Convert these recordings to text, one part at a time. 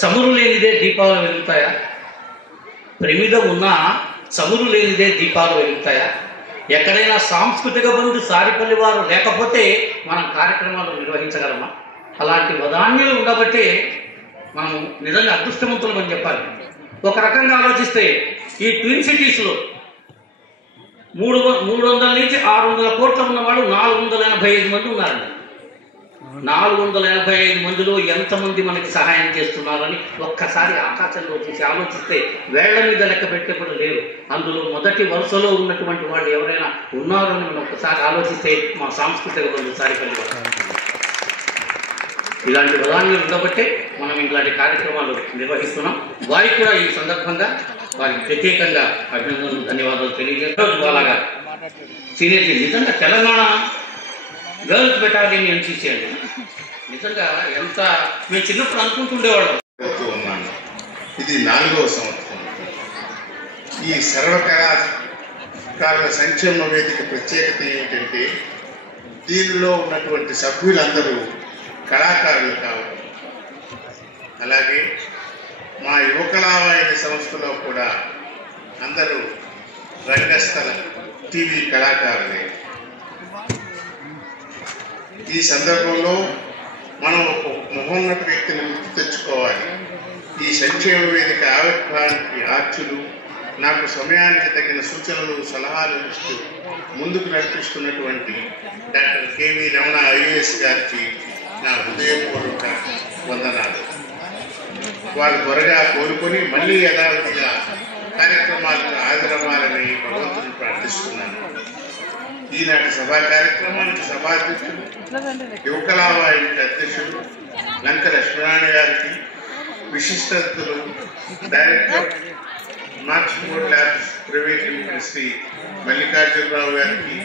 చమురు లేనిదే దీపాలు వెలుగుతాయా? ప్రమిద ఉన్నా చమురు లేనిదే దీపాలు వెలుగుతాయా? ఎక్కడైనా సాంస్కృతిక బంధు సారిపల్లి వారు లేకపోతే మనం కార్యక్రమాలు నిర్వహించగలమా? అలాంటి వదాన్యులు ఉండబట్టే మనం నిజంగా అదృష్టవంతులం అని చెప్పాలి. ఒక రకంగా ఆలోచిస్తే ఈ ట్విన్ సిటీస్లో 300 నుంచి 600 కోట్ల ఉన్నవాళ్ళు 485 మంది ఉన్నారండి. 485 మందిలో ఎంతమంది మనకి సహాయం చేస్తున్నారని ఒక్కసారి ఆకాశంలో చూసి ఆలోచిస్తే వేళ్ల మీద లెక్క పెట్టేప్పుడు లేరు. అందులో మొదటి వరుసలో ఉన్నటువంటి వాళ్ళు ఎవరైనా ఉన్నారని మనం ఒక్కసారి ఆలోచిస్తే మా సాంస్కృతిక బంధు సారిపల్లి వారు. ఇలాంటి ప్రధానంగా ఉండబట్టే మనం ఇలాంటి కార్యక్రమాలు నిర్వహిస్తున్నాం. వారికి కూడా ఈ సందర్భంగా వారికి ప్రత్యేకంగా అభినందనలు, ధన్యవాదాలు తెలియజేస్తారు. అలాగా సీనియర్ నిజంగా తెలంగాణ గర్ల్స్ బెటాలియన్ ఎన్సీసీ అండి. నిజంగా ఎంత మేము చిన్నప్పుడు అనుకుంటుండేవాళ్ళం. ఇది 4వ సంవత్సరం. ఈ సర్వకళాకారుల సంక్షేమ వేదిక ప్రత్యేకత ఏమిటంటే దీనిలో ఉన్నటువంటి సభ్యులందరూ కళాకారులు కావడం. అలాగే మా యువకళావాహిని సంస్థలో కూడా అందరూ రంగస్థల టీవీ కళాకారులే. ఈ సందర్భంలో మనం ఒక మహోన్నత వ్యక్తిని గుర్తు తెచ్చుకోవాలి. ఈ సంక్షేమ వేదిక ఆవిర్భావానికి ఆర్చులు నాకు సమయానికి తగిన సూచనలు, సలహాలు ఇస్తూ ముందుకు నడిపిస్తున్నటువంటి డాక్టర్ కేవీ రమణ ఐఏఎస్ గారికి నా హృదయపూర్వక వందనాలు. వారు త్వరగా కోలుకొని మళ్ళీ యథావిధిగా కార్యక్రమాలకు హాజరవ్వాలని భగవంతుని ప్రార్థిస్తున్నాను. ఈనాటి సభా కార్యక్రమానికి సభాధ్యక్షులు, యువకళావాహిని అధ్యక్షులు లంక లక్ష్మీనారాయణ గారికి, విశిష్ట అతిథులు director మార్క్స్ఫోర్డ్ labs private limited Shri Mallikarjunarao గారికి,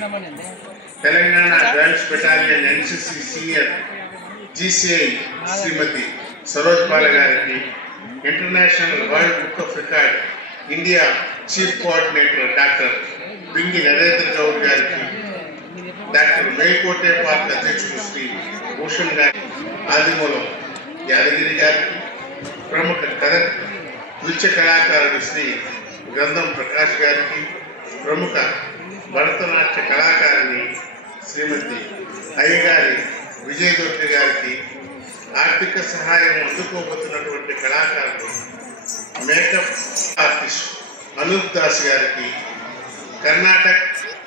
Telangana girls battalion NCC senior GCI శ్రీమతి సరోజ్ పాల గారికి, international world book of record India chief coordinator doctor పింగి Narendra Goud గారికి, డాక్టర్ మేకోటే పార్క్ అధ్యక్షుడు శ్రీ భూషణ్ గారికి, ఆదిమూలం యాదగిరి గారికి, ప్రముఖ నృత్య కళాకారుడు శ్రీ గంధం ప్రకాష్ గారికి, ప్రముఖ భరతనాట్య కళాకారిణి శ్రీమతి అయ్యగారి విజయదుర్గ గారికి, ఆర్థిక సహాయం అందుకోబోతున్నటువంటి కళాకారుడు మేకప్ ఆర్టిస్ట్ అనూప్ దాస్ గారికి, కర్ణాటక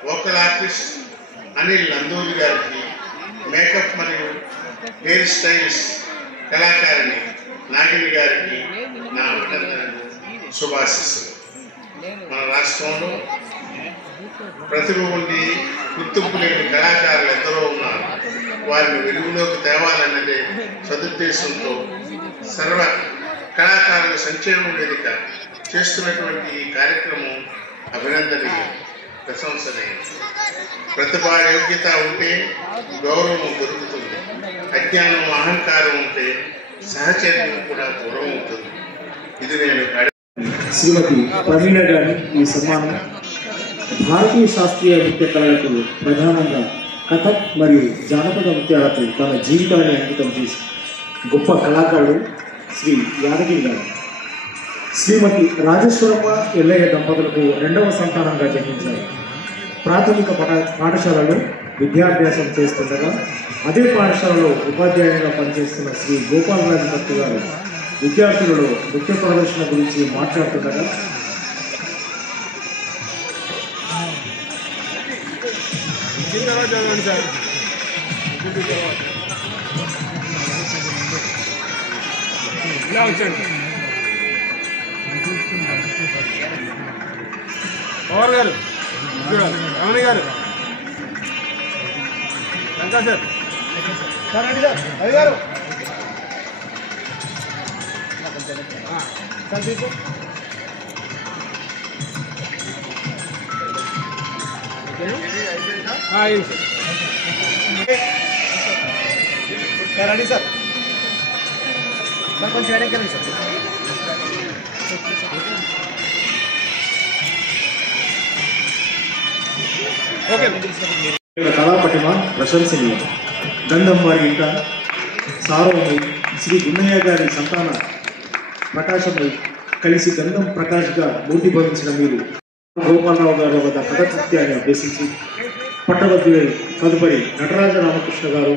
వోకల్ ఆర్టిస్ట్ అనిల్ నందూరి గారికి, మేకప్ మరియు హెయిర్ స్టైలిస్ట్ కళాకారిణి నాగిని గారికి నా అభినందనలు, శుభాశీస్సులు. మన రాష్ట్రంలో ప్రతిభ ఉండి గుర్తింపు లేని కళాకారులు ఎందరో ఉన్నారు. వారిని వెలుగులోకి తేవాలన్నదే సదుద్దేశంతో సర్వ కళాకారుల సంక్షేమ వేదిక చేస్తున్నటువంటి ఈ కార్యక్రమం అభినందనీయం, ప్రశంసనీయం. ప్రతిభా యోగ్యత ఉంటే గౌరవం దొరుకుతుంది. అజ్ఞానం, అహంకారం ఉంటే సహచర్యం కూడా దూరం అవుతుంది. ఇది నేను శ్రీమతి ప్రవీణ గారి ఈ సన్మానం భారతీయ శాస్త్రీయ నృత్య కళలకు ప్రధానంగా కథక్ మరియు జానపద నృత్యాలకు తన జీవితాన్ని అంకితం చేసి గొప్ప కళాకారుడు శ్రీ యాదగిరి గారు. శ్రీమతి రాజేశ్వరమ్మ ఎల్లయ్య దంపతులకు 2వ సంతానంగా జన్మించారు. ప్రాథమిక పాఠశాలలో విద్యాభ్యాసం చేస్తుండగా అదే పాఠశాలలో ఉపాధ్యాయునిగా పనిచేస్తున్న శ్రీ గోపాలరాజు భక్తి గారు విద్యార్థులలో నృత్య ప్రదర్శన గురించి మాట్లాడుతుండగా పవర్ గారు, రమణ గారు, లంకా సార్, రవి గారు, రెడీ సార్, కొంచెం వెనక్కి సార్. కళాపటిమ ప్రశంసనీయం. గంధం వారి ఇంట సారోమి శ్రీ గున్నయ్య గారి సంతాన ప్రకాశమై కలిసి గంధం ప్రకాష్గా మూర్తిభవించిన మీరు గోపాలరావు గారు వద్ద కథకృత్యాన్ని అభ్యసించి పట్టభద్రులై తదుపరి నటరాజ రామకృష్ణ గారు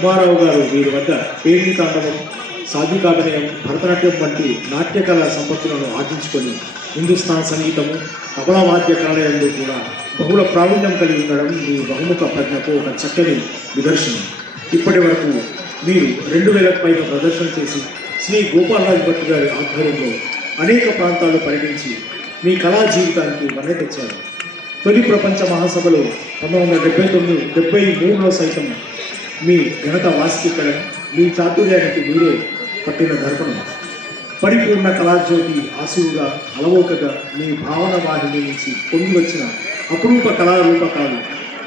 ఉమారావు గారు వీరి వద్ద పేరిణి తాండవం, సాధికాభినయం, భరతనాట్యం వంటి నాట్యకళ సంపత్తులను ఆర్జించుకొని హిందుస్థాన్ సంగీతము, తబలా వాద్య కళలందు కూడా బహుళ ప్రావీణ్యం కలిగి ఉండడం మీ బహుముఖ ప్రజ్ఞకు ఒక చక్కని నిదర్శనం. ఇప్పటి వరకు మీరు 2000కు పైగా ప్రదర్శన చేసి శ్రీ గోపాలరాజు భట్ గారి ఆధ్వర్యంలో అనేక ప్రాంతాలు పర్యటించి మీ కళా జీవితానికి వన్నె తెచ్చారు. తొలి ప్రపంచ మహాసభలో 1973లో సైతం మీ ఘనత వాస్తీకరణ, మీ చాతుర్యానికి మీరే పట్టిన దర్పణం. పరిపూర్ణ కళాజ్యోతి ఆశువుగా అలవోకగా మీ భావన వాహిని నుంచి పొంగి వచ్చిన అపురూప కళారూపకాలు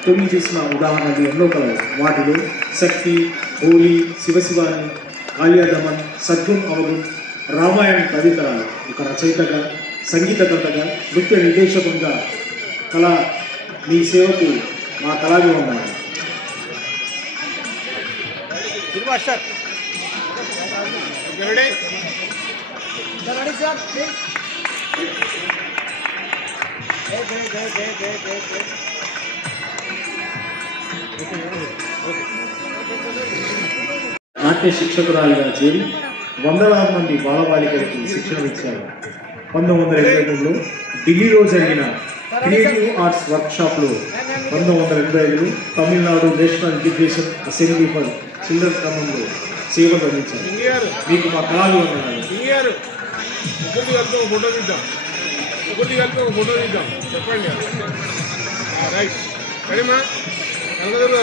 9 చేసిన ఉదాహరణలు ఎన్నో కలవు. వాటిలో శక్తి, హోలీ, శివశివాని, కాళియాదమన్, సద్గుణ్ అవగుణ్, రామాయణం తదితరాలు. ఒక రచయితగా, సంగీతకర్తగా, నృత్య నిర్దేశకునిగా కళ మీ సేవకు మా కళాభివందనాలు. నాట్య శిక్షకురాలిగా చేరి వందలాది మంది బాలబాలికలకు శిక్షణ ఇచ్చారు. 1923లో ఢిల్లీలో జరిగిన క్రియేటివ్ ఆర్ట్స్ వర్క్షాప్లో 1985లో Tamil Nadu national education assembly for children క్రమంలో సేవలు అందించారు. మీకు మా కళాభివందనాలు. చెప్పండి. రైట్ రెడీమా కనకదుర్గ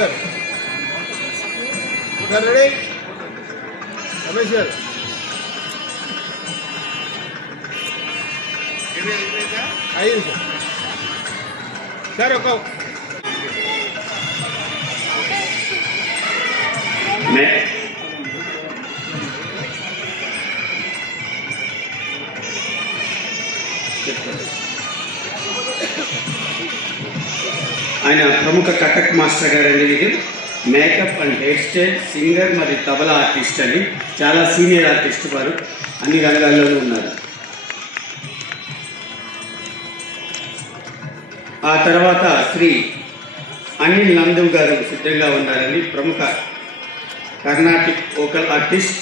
గారు రెడీ? రమేష్ గారు 5 నిమిషం సార్. ఒక ఆయన ప్రముఖ కథక్ మాస్టర్ గారండి. ఇది makeup and hair style, singer మరియు తబలా ఆర్టిస్ట్ అండి. చాలా సీనియర్ ఆర్టిస్ట్ వారు, అన్ని రంగాల్లోనూ ఉన్నారు. ఆ తర్వాత శ్రీ అనిల్ నందు గారు సిద్ధంగా ఉన్నారండి. ప్రముఖ కర్ణాటిక్ వోకల్ ఆర్టిస్ట్.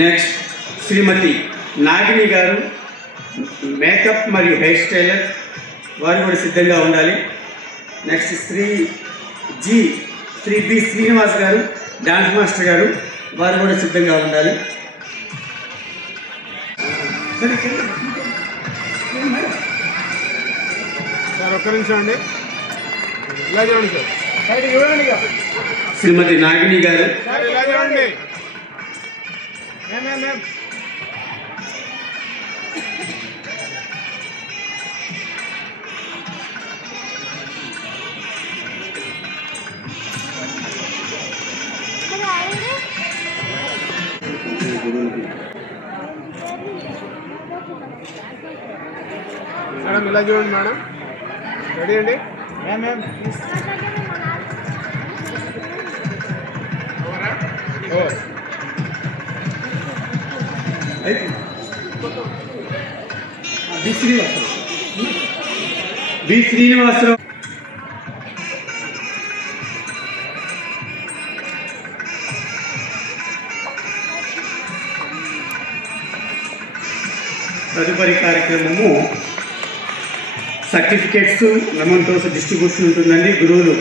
నెక్స్ట్ శ్రీమతి నాగిని గారు మేకప్ మరియు హెయిర్ స్టైలర్, వారు కూడా సిద్ధంగా ఉండాలి. నెక్స్ట్ శ్రీ బి శ్రీనివాస్ గారు డాన్స్ మాస్టర్ గారు, వారు కూడా సిద్ధంగా ఉండాలి. సార్ ఒక్క నిమిషం అండి, ఇలా చూడండి సార్. శ్రీమతి నాగిని గారు ఇలా చూడండి. మేడం ఇలా చూడండి మేడం. రెడీ అండి? బి శ్రీనివాసరావు తదుపరి కార్యక్రమము సర్టిఫికేట్స్, మెమెంటోస్ డిస్ట్రిబ్యూషన్ ఉంటుందండి. గురువులు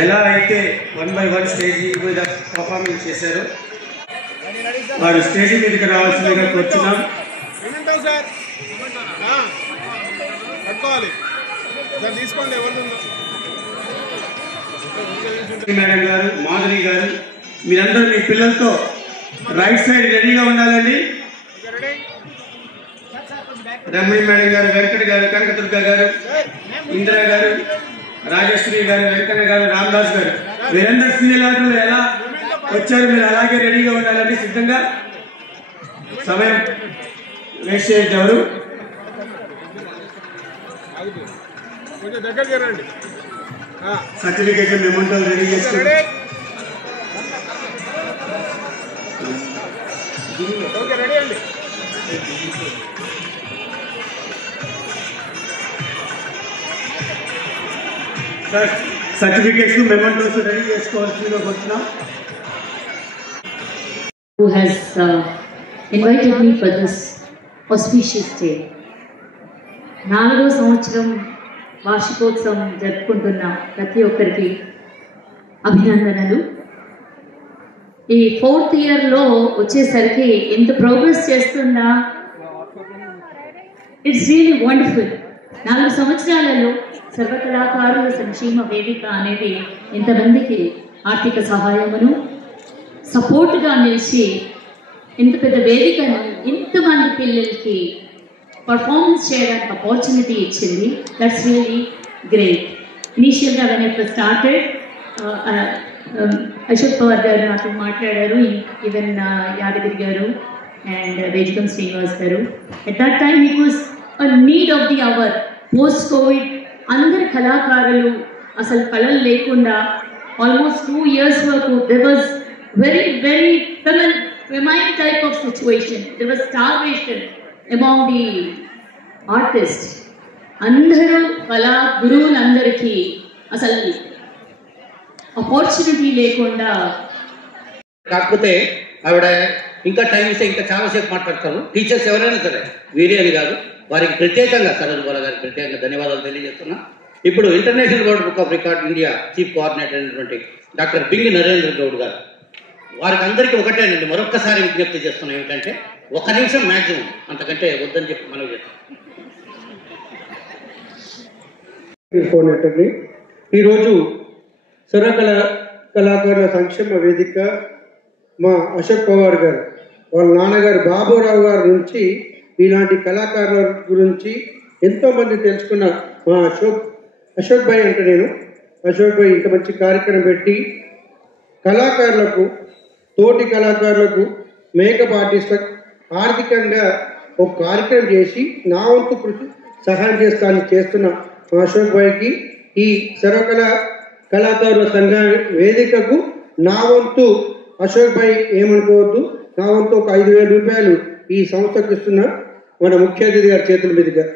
ఎలా అయితే 1 by 1 స్టేజీ మీద పర్ఫార్మెన్స్ చేశారో వారు స్టేజీ మీదకి రావాల్సిందిగా కూర్చున్నాం. సార్ కట్టుకోవాలి సార్, తీసుకోండి. ఎవరు మేడం గారు, మాధురి గారు, మీరందరూ మీ పిల్లలతో రైట్ సైడ్ రెడీగా ఉండాలండి. రమణి మేడం గారు, వెంకట గారు, కనకదుర్గ గారు, ఇందిరా గారు, రాజేశ్వరి గారు, వెంకన్న గారు, రామదాస్ గారు, వీరందరూ సీనియర్ ఆటలు ఎలా వచ్చారు, మీరు అలాగే రెడీగా ఉండాలండి. సిద్ధంగా సమయం మేషేట్ గారు, కొంచెం దగ్గర చేరండి. సర్టిఫికేషన్ మెమోంటోలు రెడీ చేసుకోండి. ఓకే, రెడీ అండి. సార్ సర్టిఫికేషన్ మెమోంటోస్ రెడీ చేసుకోవాల్సిందిగా వచ్చినా. Who has invited me for this auspicious day. 4వ సంవత్సరం వార్షికోత్సవం జరుపుకుంటున్న ప్రతి ఒక్కరికి అభినందనలు. ఈ 4th ఇయర్లో వచ్చేసరికి ఎంత ప్రోగ్రెస్ చేస్తుందా, ఇట్స్ రియలీ వండర్ఫుల్. 4 సంవత్సరాలలో సర్వకళాకారుల సంక్షేమ వేదిక అనేది ఇంతమందికి ఆర్థిక సహాయమును సపోర్ట్గా నిలిచి ఇంత పెద్ద వేదికను ఇంతమంది పిల్లలకి పర్ఫార్మెన్స్ చేయడానికి ఆపర్చునిటీ ఇచ్చింది. That's really great. ఇనీషియల్గా when it started Ashok Pawar garu నాతో మాట్లాడారు, ఈవెన్ యాదగిరి గారు అండ్ వేజకం శ్రీనివాస్ గారు. At that time it was a need of the hour. Post Covid అందరి కళాకారులు అసలు కళలు లేకుండా ఆల్మోస్ట్ 2 years వరకు there was very famine type of situation. There was starvation among the artists. అందరూ కళా గురువులందరికీ అసలు ఆపర్చునిటీ లేకుండా. కాకపోతే ఆవిడ ఇంకా టైం ఇస్తే ఇంకా చాలాసేపు మాట్లాడతారు. టీచర్స్ ఎవరైనా సరే వీరే అని కాదు, వారికి ప్రత్యేకంగా సరళ బాల గారికి ప్రత్యేకంగా ధన్యవాదాలు తెలియజేస్తున్నా. ఇప్పుడు international world book of record India chief coordinator అయినటువంటి డాక్టర్ బింగి నరేంద్ర గౌడ్ గారు, వారికి అందరికీ ఒకటేనండి మరొక్కసారి విజ్ఞప్తి చేస్తున్నాం ఏమిటంటే 1 నిమిషం మ్యాక్సిమం, అంతకంటే వద్దని చెప్పి మనం తీసుకోనట్టండి. ఈరోజు కళాకారుల సంక్షేమ వేదిక మా అశోక్ పవార్ గారు వాళ్ళ నాన్నగారు బాబురావు గారి నుంచి ఇలాంటి కళాకారుల గురించి ఎంతోమంది తెలుసుకున్న మా అశోక్ భాయ్ అంటే నేను అశోక్ భాయ్ ఇంత మంచి కార్యక్రమం పెట్టి కళాకారులకు, తోటి కళాకారులకు, మేకప్ ఆర్టిస్టులకు ఆర్థికంగా ఒక కార్యక్రమం చేసి నా వంతు కృషి సహాయం చేస్తున్న అశోక్ భాయ్కి ఈ కళాకారుల సంఘ వేదికకు నా వంతు అశోక్ భాయ్ ఏమనుకోవద్దు, నా వంతు ఒక 5,000 రూపాయలు ఈ సంస్థకు ఇస్తున్న మన ముఖ్య అతిథి గారి చేతుల మీదుగా.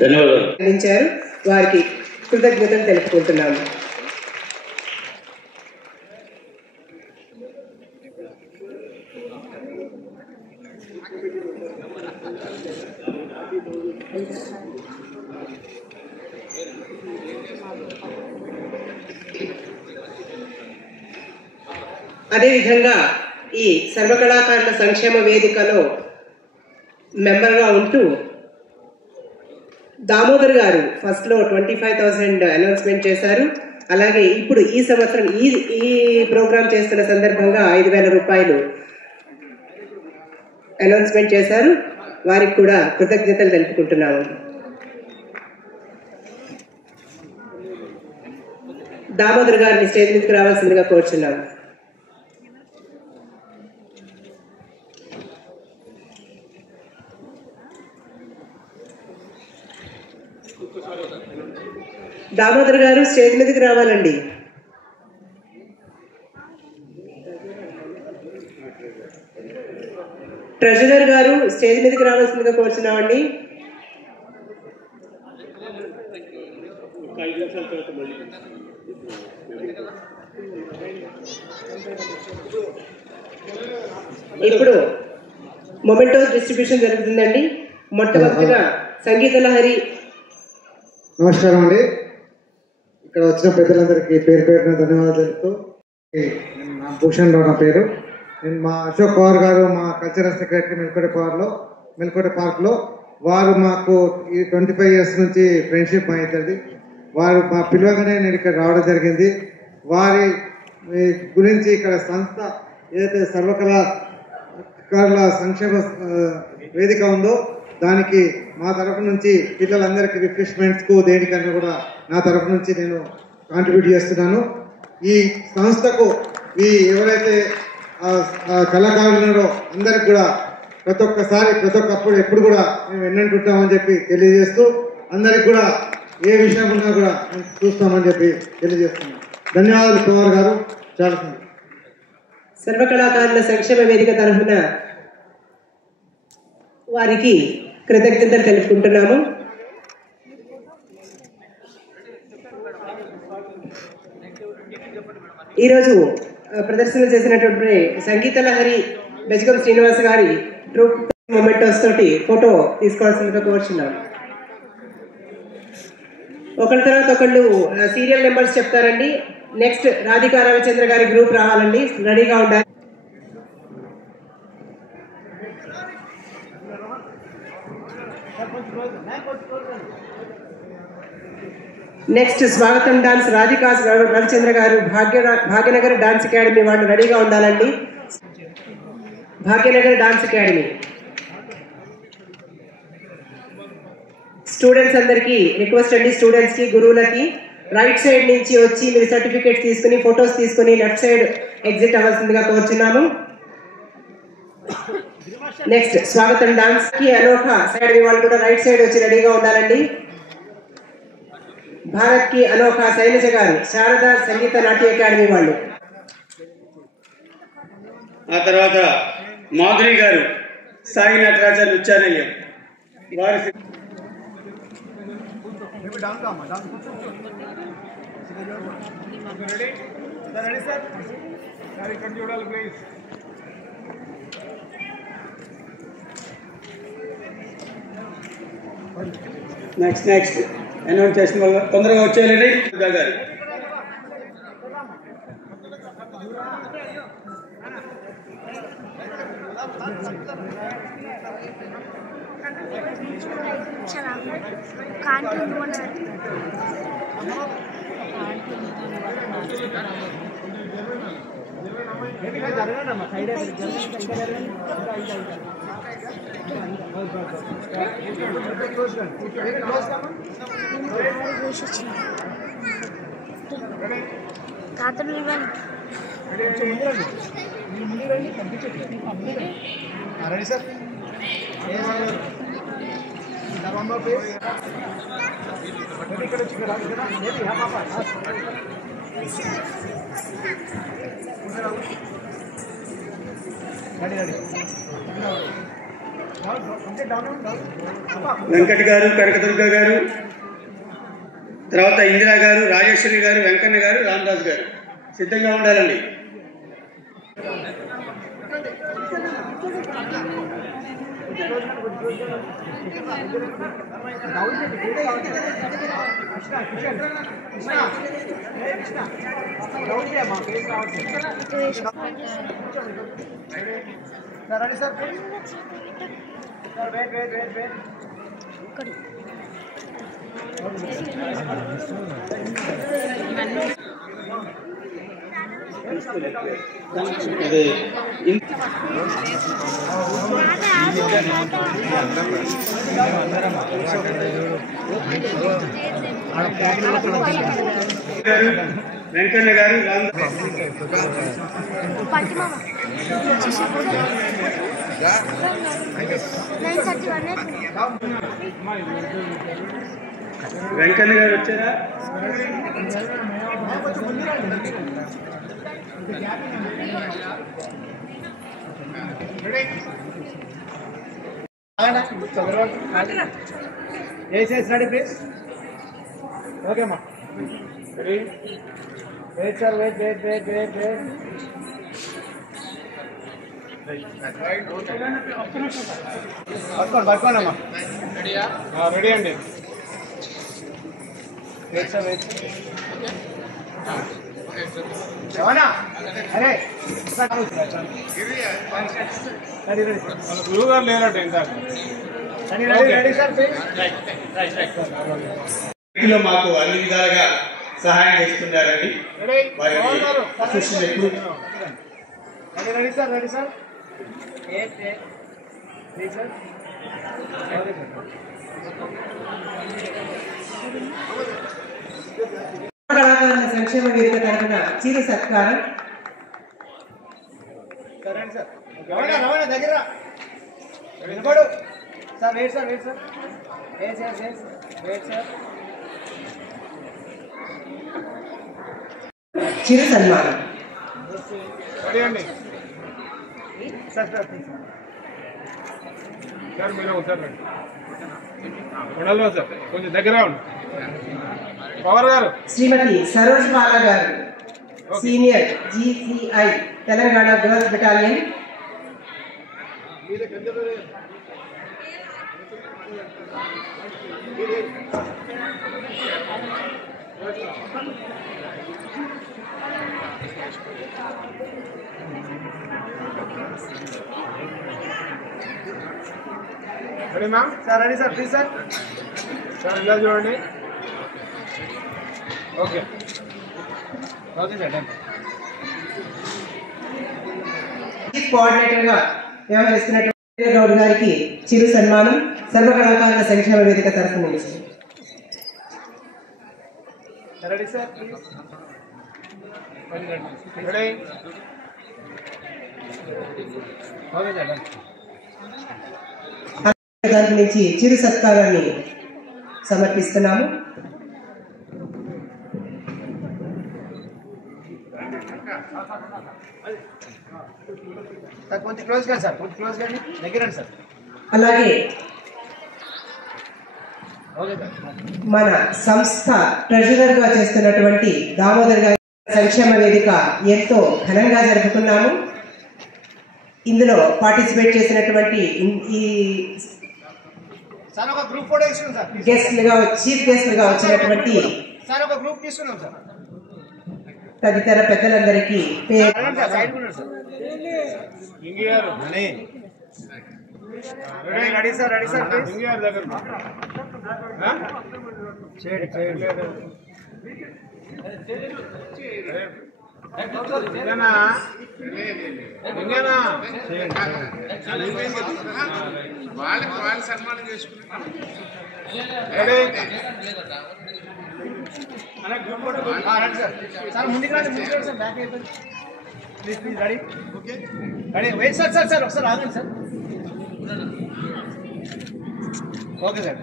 ధన్యవాదాలు. వారికి కృతజ్ఞతలు తెలుపుకుంటున్నాము. అదేవిధంగా ఈ సర్వకళాకారుల సంక్షేమ వేదికలో మెంబర్గా ఉంటూ దామోదర్ గారు ఫస్ట్లో 25,000 అనౌన్స్మెంట్ చేశారు. అలాగే ఇప్పుడు ఈ సంవత్సరం ఈ ప్రోగ్రాం చేస్తున్న సందర్భంగా 5,000 రూపాయలు అనౌన్స్మెంట్ చేశారు. వారికి కూడా కృతజ్ఞతలు తెలుపుకుంటున్నాము. దామోదర్ గారిని స్టేజ్ మీదకి రావాల్సిందిగా కోరుచున్నాము. దామోదర్ గారు స్టేజ్ మీదకి రావాలండి. ట్రెజరర్ గారు స్టేజ్ మీదకి రావాల్సిందిగా కోరుచున్నామండి. ఇప్పుడు మొమెంటోస్ డిస్ట్రిబ్యూషన్ జరుగుతుందండి. మొట్టమొదటిగా సంగీత లహరి. నమస్కారం అండి. ఇక్కడ వచ్చిన పెద్దలందరికీ పేరు పేరున ధన్యవాదాలతో నా భూషణ్ రావు నా పేరు. నేను మా అశోక్ పవార్ గారు మా కల్చరల్ సెక్రటరీ మెల్కోట పార్క్లో వారు మాకు ఈ 25 years నుంచి ఫ్రెండ్షిప్ అవుతుంది. వారు మా పిలవగానే నేను ఇక్కడ రావడం జరిగింది. వారి గురించి ఇక్కడ సంస్థ ఏదైతే సర్వకళాకారుల సంక్షేమ వేదిక ఉందో దానికి మా తరఫు నుంచి పిల్లలందరికీ రిఫ్రెష్మెంట్స్కు దేనికన్నా కూడా నా తరఫు నుంచి నేను కాంట్రిబ్యూట్ చేస్తున్నాను. ఈ సంస్థకు ఈ ఎవరైతే కళాకారులు ఉన్నారో అందరికి కూడా ప్రతి ఒక్కప్పుడు ఎప్పుడు కూడా మేము ఎన్నంటుంటామని చెప్పి తెలియజేస్తూ అందరికి కూడా ఏ విషయం ఉన్నా కూడా మేము చూస్తామని చెప్పి తెలియజేస్తున్నాం. ధన్యవాదాలు కుమార్ గారు. చాలా సర్వకళాకారుల సంక్షేమ వేదిక తరఫున వారికి కృతజ్ఞతలు తెలుపుకుంటున్నాము. ఈరోజు ప్రదర్శన చేసినటువంటి సంగీత లహరి బెజగం శ్రీనివాస్ గారి ట్రూప్ మొమెంటోస్ తోటి ఫోటో తీసుకోవాల్సిందిగా కోరుచున్నాం. ఒకరి తర్వాత ఒకళ్ళు సీరియల్ నెంబర్స్ చెప్తారండి. నెక్స్ట్ రాధికా రవిచంద్ర గారి గ్రూప్ రావాలండి, రెడీగా ఉండాలి. నెక్స్ట్ స్వాగతం డాన్స్ రాధికా రవిచంద్ర గారు భాగ్యనగర్ డాన్స్ అకాడమీ వాళ్ళు రెడీగా ఉండాలండి. భాగ్యనగర్ డాన్స్ అకాడమీ స్టూడెంట్స్ అందరికీ రిక్వెస్ట్ అండి. స్టూడెంట్స్ కి గురువులకి రైట్ సైడ్ నుంచి వచ్చి మీరు సర్టిఫికేట్ తీసుకుని ఫొటోస్ తీసుకుని లెఫ్ట్ సైడ్ ఎగ్జిట్ అవ్వాల్సిందిగా కోరుచున్నాము. నెక్స్ట్ స్వాగతం డాన్స్ కి అనోఖా సైడ్ వాళ్ళు కూడా రైట్ సైడ్ వచ్చి రెడీగా ఉండాలండి. భారత్ కి అనోఖా శైలజ గారు శారదా సంగీత నాట్య అకాడమీ వాళ్ళు. ఆ తర్వాత మాధురి గారు సాయి నటరాజ నృత్యాలయం వారి నెక్స్ట్ అనౌన్స్ చేసిన వాళ్ళు తొందరగా వచ్చేయాలండి. గారు వెంకట్ గారు, కనకదుర్గ గారు, తర్వాత ఇందిరా గారు, రాజేశ్వరి గారు, వెంకన్న గారు, రామదాస్ గారు సిద్ధంగా ఉండాలండి. వెంకన్న గారు, వెంకన్న గారు వచ్చారా? Ready please. ఓకే అమ్మా. Wait sir, wait. పట్టుకోండి అమ్మా. రెడీ అండి. Wait sir, wait. గురువు గారు లేనట్టు ఇందాక వీటిలో మాకు అన్ని విధాలుగా సహాయం చేస్తున్నారండి. కళాకారుల సంక్షేమ వేదిక తరఫున చిరు సత్కారం. చిరు సన్మానం. సార్ మీరు సార్ ఉండలో సార్ కొంచెం దగ్గర ఉండి పవర్ గారు. శ్రీమతి సరోజ్ బాలా గారు, senior GCI Telangana girls battalion. Ready ma'am? Sir ready sir, please sir. Sir ఇలా చూడండి. Okay okay sir done. Coordinator గా వ్యవహరిస్తున్నటువంటి గౌడ్ గారికి చిరు సన్మానం సర్వ కళాకారుల సంక్షేమ వేదిక తరఫు నుంచి. Ready sir please. Ready okay sir done. దాని నుంచి చిరు సత్కారాన్ని సమర్పిస్తున్నాము. కొంచెం క్లోజ్ గారు సార్, కొంచెం క్లోజ్ గారు దగ్గర సార్. అలాగే మన సంస్థ ట్రెజరర్ గా చేస్తున్నటువంటి దామోదర్ గారి సంక్షేమ వేదిక ఎంతో ఘనంగా జరుపుకున్నాము. ఇందులో పార్టిసిపేట్ చేసినటువంటి ఈ సార్ ఒక గ్రూప్ ఫోటో తీసుకున్నాం సార్. చీఫ్ గెస్ట్లుగా వచ్చినటువంటి సార్ ఒక గ్రూప్ తీసుకున్నాం సార్. తదితర పెద్దలందరికీ రెడీ సార్, రెడీ సార్ దగ్గర చేయండి చేయండి. వాళ్ళకి సన్మానం చేసుకుంటున్నాం. సార్ ముందుకు రండి, ముందుకు రండి సార్, బ్యాక్ అయిపోయింది. Please please ready. Okay ready. Wait sir, sir sir ఒకసారి ఆగండి సార్. Okay sir.